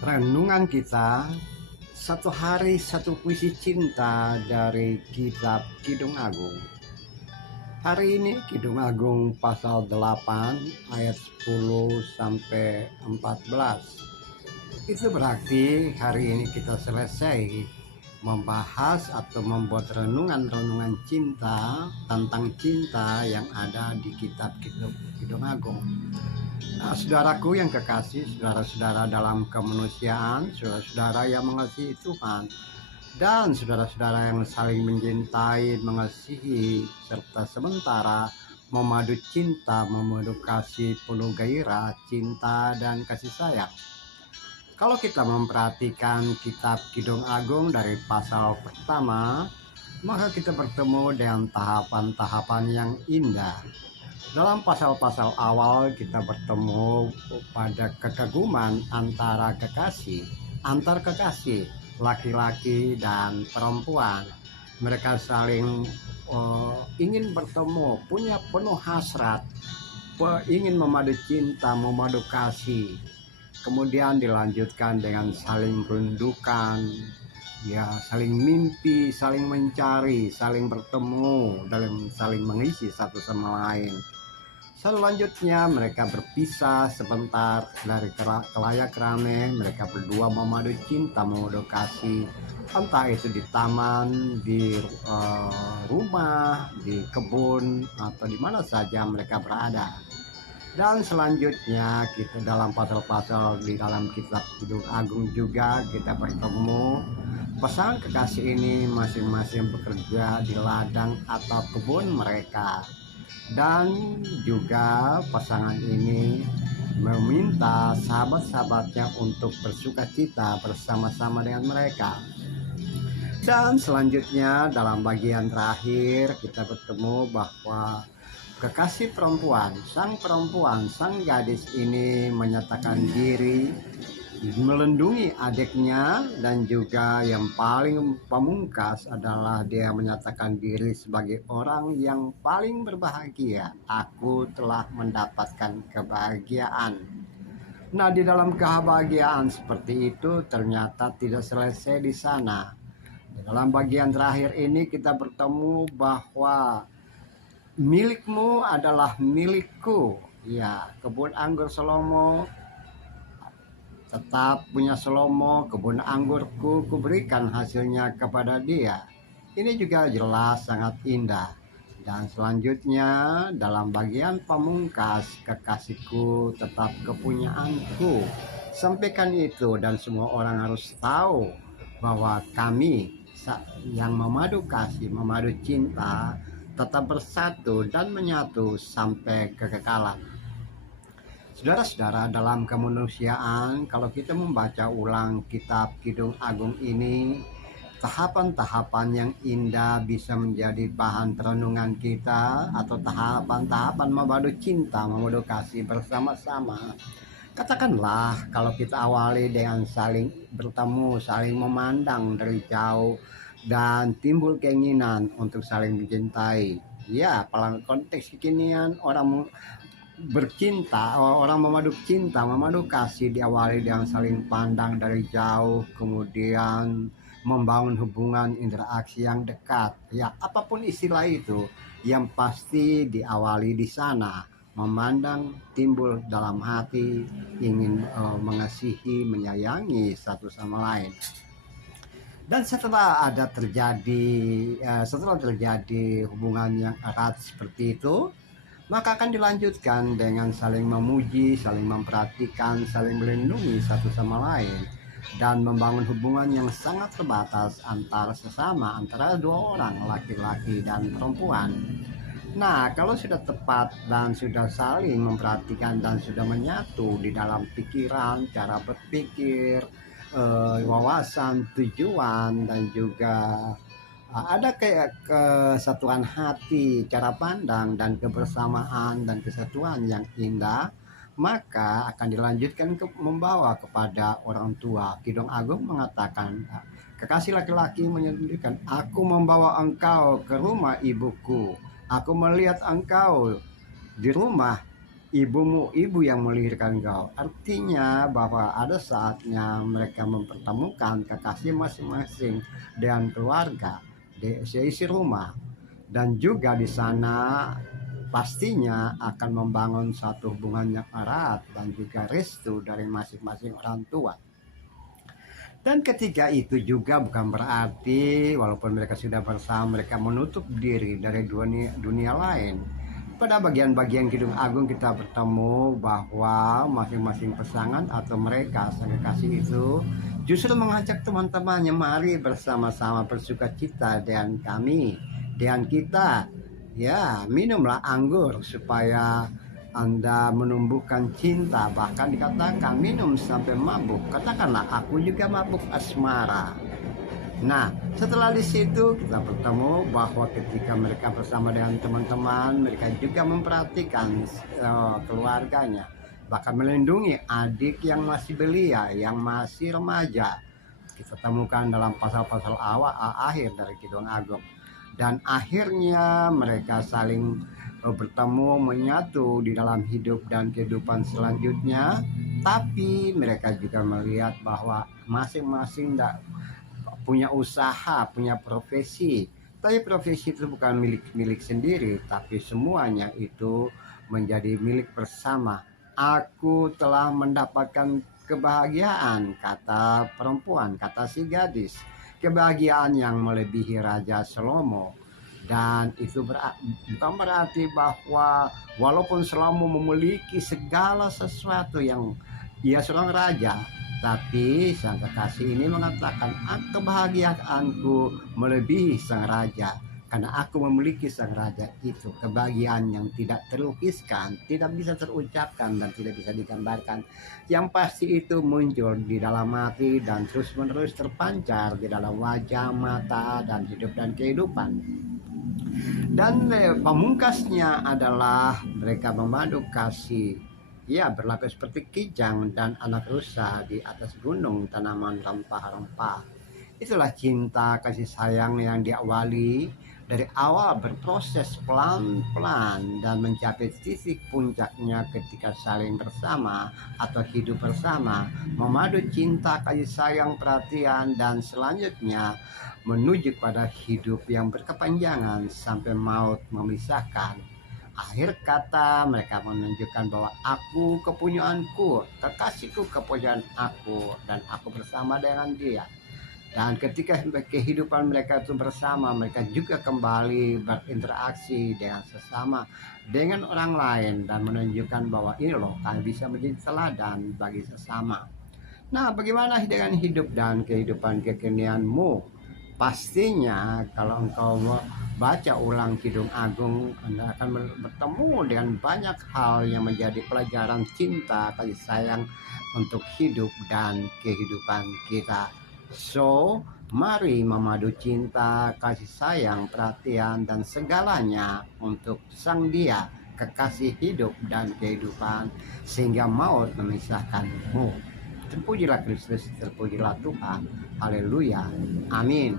Renungan kita, satu hari satu puisi cinta dari kitab Kidung Agung. Hari ini Kidung Agung pasal 8 ayat 10 sampai 14. Itu berarti hari ini kita selesai membahas atau membuat renungan-renungan cinta tentang cinta yang ada di kitab Kidung Agung. Nah, saudaraku yang kekasih, saudara-saudara dalam kemanusiaan, saudara-saudara yang mengasihi Tuhan, dan saudara-saudara yang saling mencintai, mengasihi, serta sementara memadu cinta, memadu kasih penuh gairah, cinta, dan kasih sayang. Kalau kita memperhatikan kitab Kidung Agung dari pasal pertama, maka kita bertemu dengan tahapan-tahapan yang indah. Dalam pasal-pasal awal kita bertemu pada kekaguman antar kekasih, laki-laki dan perempuan. Mereka saling ingin bertemu, punya penuh hasrat, ingin memadu cinta, memadu kasih. Kemudian dilanjutkan dengan saling rindukan, ya, saling mimpi, saling mencari, saling bertemu, dalam saling mengisi satu sama lain. Selanjutnya mereka berpisah sebentar dari kelayak rame. Mereka berdua memadu cinta, memadu kasih, entah itu di taman, di rumah, di kebun, atau di mana saja mereka berada. Dan selanjutnya kita dalam pasal-pasal di dalam kitab Kidung Agung juga kita bertemu pasangan kekasih ini masing-masing bekerja di ladang atau kebun mereka, dan juga pasangan ini meminta sahabat-sahabatnya untuk bersuka cita bersama-sama dengan mereka. Dan selanjutnya dalam bagian terakhir kita bertemu bahwa kekasih perempuan, sang gadis ini menyatakan diri melindungi adiknya, dan juga yang paling pamungkas adalah dia menyatakan diri sebagai orang yang paling berbahagia. Aku telah mendapatkan kebahagiaan. Nah, di dalam kebahagiaan seperti itu ternyata tidak selesai di sana. Di dalam bagian terakhir ini kita bertemu bahwa milikmu adalah milikku. Ya, kebun anggur Salomo tetap punya Salomo, kebun anggurku kuberikan hasilnya kepada dia. Ini juga jelas sangat indah. Dan selanjutnya dalam bagian pamungkas, kekasihku tetap kepunyaanku. Sampaikan itu dan semua orang harus tahu bahwa kami yang memadu kasih, memadu cinta, tetap bersatu dan menyatu sampai kekekalan. Saudara-saudara dalam kemanusiaan, kalau kita membaca ulang kitab Kidung Agung ini, tahapan-tahapan yang indah bisa menjadi bahan renungan kita, atau tahapan-tahapan memadu cinta, memadu kasih bersama-sama. Katakanlah kalau kita awali dengan saling bertemu, saling memandang dari jauh, dan timbul keinginan untuk saling mencintai. Ya, pada konteks kekinian orang bercinta, orang memadu cinta, memadu kasih diawali dengan saling pandang dari jauh, kemudian membangun hubungan interaksi yang dekat. Ya, apapun istilah itu, yang pasti diawali di sana. Memandang, timbul dalam hati, ingin mengasihi, menyayangi satu sama lain. Dan setelah terjadi hubungan yang erat seperti itu, maka akan dilanjutkan dengan saling memuji, saling memperhatikan, saling melindungi satu sama lain, dan membangun hubungan yang sangat terbatas antara sesama, antara dua orang, laki-laki dan perempuan. Nah, kalau sudah tepat dan sudah saling memperhatikan dan sudah menyatu di dalam pikiran, cara berpikir, wawasan, tujuan, dan juga ada kayak kesatuan hati, cara pandang, dan kebersamaan dan kesatuan yang indah, maka akan dilanjutkan membawa kepada orang tua. Kidung Agung mengatakan, kekasih laki-laki menyebutkan, aku membawa engkau ke rumah ibuku, aku melihat engkau di rumah ibumu ibu yang melahirkan kau. Artinya bahwa ada saatnya mereka mempertemukan kekasih masing-masing dengan keluarga di seisi rumah, dan juga di sana pastinya akan membangun satu hubungan yang erat dan juga restu dari masing-masing orang tua. Dan ketiga itu juga bukan berarti walaupun mereka sudah bersama, mereka menutup diri dari dunia lain. Pada bagian-bagian Kidung Agung kita bertemu bahwa masing-masing pasangan atau mereka sang kekasih itu justru mengajak teman-temannya, mari bersama-sama bersuka cita dengan kami, dengan kita. Ya, minumlah anggur supaya Anda menumbuhkan cinta, bahkan dikatakan minum sampai mabuk. Katakanlah, aku juga mabuk asmara. Nah, setelah di situ kita bertemu bahwa ketika mereka bersama dengan teman-teman, mereka juga memperhatikan keluarganya, bahkan melindungi adik yang masih belia, yang masih remaja. Kita temukan dalam pasal-pasal awal akhir dari Kidung Agung. Dan akhirnya mereka saling bertemu, menyatu di dalam hidup dan kehidupan selanjutnya. Tapi mereka juga melihat bahwa masing-masing punya usaha, punya profesi. Tapi profesi itu bukan milik sendiri, tapi semuanya itu menjadi milik bersama. Aku telah mendapatkan kebahagiaan, kata perempuan, kata si gadis. Kebahagiaan yang melebihi Raja Salomo. Dan itu bukan berarti bahwa walaupun Salomo memiliki segala sesuatu yang ia seorang raja, tapi sang kekasih ini mengatakan, kebahagiaanku melebihi sang raja, karena aku memiliki sang raja itu. Kebahagiaan yang tidak terlukiskan, tidak bisa terucapkan, dan tidak bisa digambarkan. Yang pasti itu muncul di dalam hati dan terus-menerus terpancar di dalam wajah, mata, dan hidup dan kehidupan. Dan pamungkasnya adalah mereka memadu kasih. Ya, berlapis seperti kijang dan anak rusa di atas gunung tanaman rempah-rempah. Itulah cinta kasih sayang yang diawali dari awal, berproses pelan-pelan dan mencapai titik puncaknya ketika saling bersama atau hidup bersama, memadu cinta, kasih sayang, perhatian, dan selanjutnya menuju pada hidup yang berkepanjangan sampai maut memisahkan. Akhir kata mereka menunjukkan bahwa aku kepunyaanku, kekasihku kepunyaan aku, dan aku bersama dengan dia. Dan ketika kehidupan mereka itu bersama, mereka juga kembali berinteraksi dengan sesama, dengan orang lain, dan menunjukkan bahwa ini loh, kami bisa menjadi teladan bagi sesama. Nah, bagaimana dengan hidup dan kehidupan kekinianmu? Pastinya kalau engkau baca ulang Kidung Agung, Anda akan bertemu dengan banyak hal yang menjadi pelajaran cinta, kasih sayang untuk hidup dan kehidupan kita. So, mari memadu cinta, kasih sayang, perhatian, dan segalanya untuk Sang Dia, kekasih hidup dan kehidupan, sehingga maut memisahkanmu. Terpujilah Kristus, terpujilah Tuhan. Haleluya. Amin.